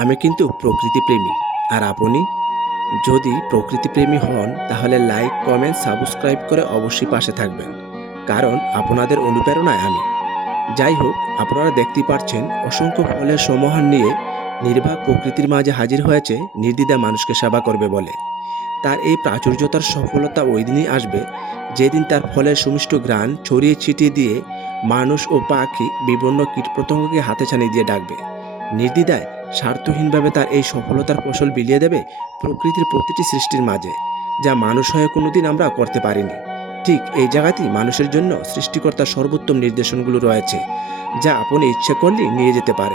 আমি কিন্তু প্রকৃতিপ্রেমী। আর আপনি? যদি প্রকৃতিপ্রেমী হন তাহলে লাইক, কমেন্ট, সাবস্ক্রাইব করে অবশ্যই পাশে থাকবেন। কারণ আপনাদের অনুপ্রেরণায় আমি। যাই হোক, আপনারা দেখতেই পাচ্ছেন অসংখ্য ফলের সমাহার নিয়ে নির্বাক প্রকৃতির মাঝে হাজির হয়েছে নির্দ্বিধায় মানুষকে সেবা করবে বলে। তার এই প্রাচুর্যতার সফলতা ওই দিনই আসবে যেদিন তার ফলের সুমিষ্ট ঘ্রাণ ছড়িয়ে ছিটিয়ে দিয়ে মানুষ ও পাখি বিভিন্ন কীটপতঙ্গকে হাতেছানি দিয়ে ডাকবে। নির্দ্বিধায় স্বার্থহীনভাবে তার এই সফলতার ফসল বিলিয়ে দেবে প্রকৃতির প্রতিটি সৃষ্টির মাঝে, যা মানুষ হয়ে কোনোদিন আমরা করতে পারিনি। ঠিক এই জায়গাতেই মানুষের জন্য সৃষ্টিকর্তার সর্বোত্তম নির্দেশনগুলো রয়েছে, যা আপনি ইচ্ছে করলেই নিয়ে যেতে পারেন।